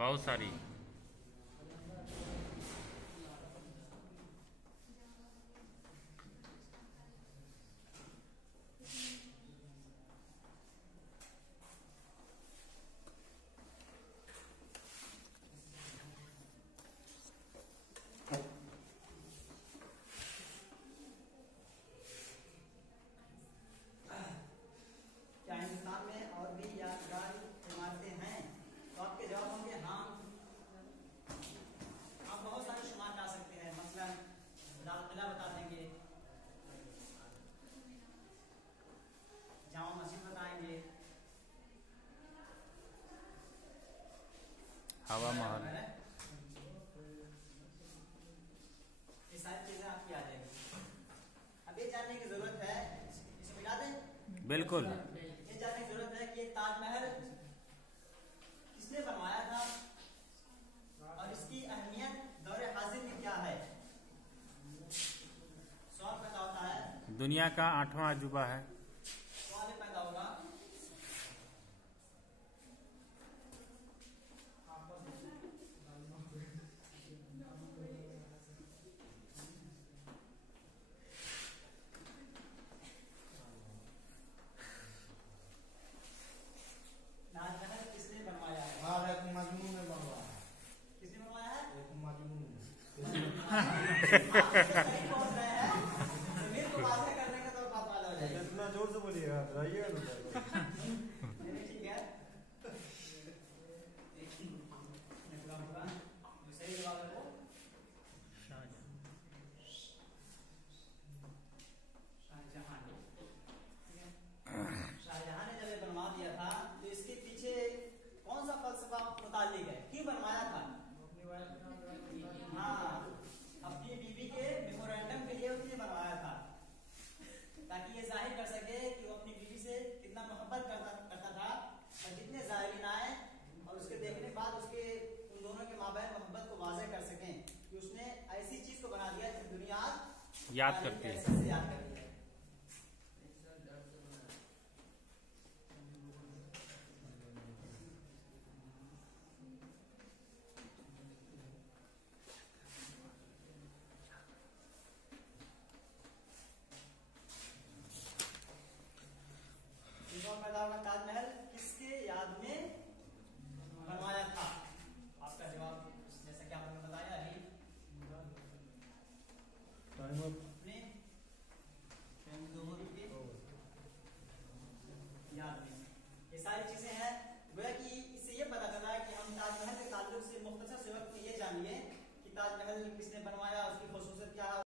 बहुत सारी। क्या हिंदुस्तान में और भी यादगार इमारतें हैं? तो आपके जवाब होंगे हाँ। आप बहुत सारे शुमार कर सकते हैं, मसलन लाल किला बता देंगे, जामा मस्जिद बताएंगे, हवा महल। ये सारी चीजें आपकी आ जाएंगी। अब ये जानने की जरूरत है, इसे मिला दें। बिल्कुल। ये जानने की जरूरत है कि ये ताजमहल किसने बनवाया था और इसकी अहमियत दौरे हाजिर में क्या है। सवाल पैदा होता है, दुनिया का 8वां अजूबा है। सवाल ये पैदा होगा, ताजमहल किसने बनवाया है? एक मजनू ने बनवाया है। किसने बनवाया है? एक मजनू ने। आप सही पहुंच रहे हैं। जमीर को वाज़ेह करने का तो बात वाला हो जाएगी। इतना जोर से बोलिएगा, रहिएगा ना। नहीं, ठीक है। निकला होगा। जो सही जवाब है वो शाहजहां ने। ठीक है। शाहजहां ने जब ये बनवा दिया था तो इसके पीछे कौन सा फलसफा मुतालिक है, क्यों बनवाया था? हाँ, अपनी बीवी के मेमोरेंडम के लिए उसने बनवाया था, ताकि ये जाहिर कर सके कि वो अपनी बीवी से कितना मोहब्बत करता था, और जितने ज़ायरीन आए और उसके देखने के बाद उसके उन दोनों के माबैन मोहब्बत को वाज़ेह कर सकें कि उसने ऐसी चीज को बना दिया जिस दुनिया याद करती है। ऐसे से याद करती है। ताजमहल किसके याद में बनवाया था? आपका जवाब जैसा कि आपने बताया अभी अपने याद में। ये सारी चीजें हैं, गोया कि इससे ये पता चला है कि हम ताजमहल के ताल्लुक से मुख्तसर से वक्त में ये जानिए कि ताजमहल किसने बनवाया, उसकी खुसूसियत क्या है।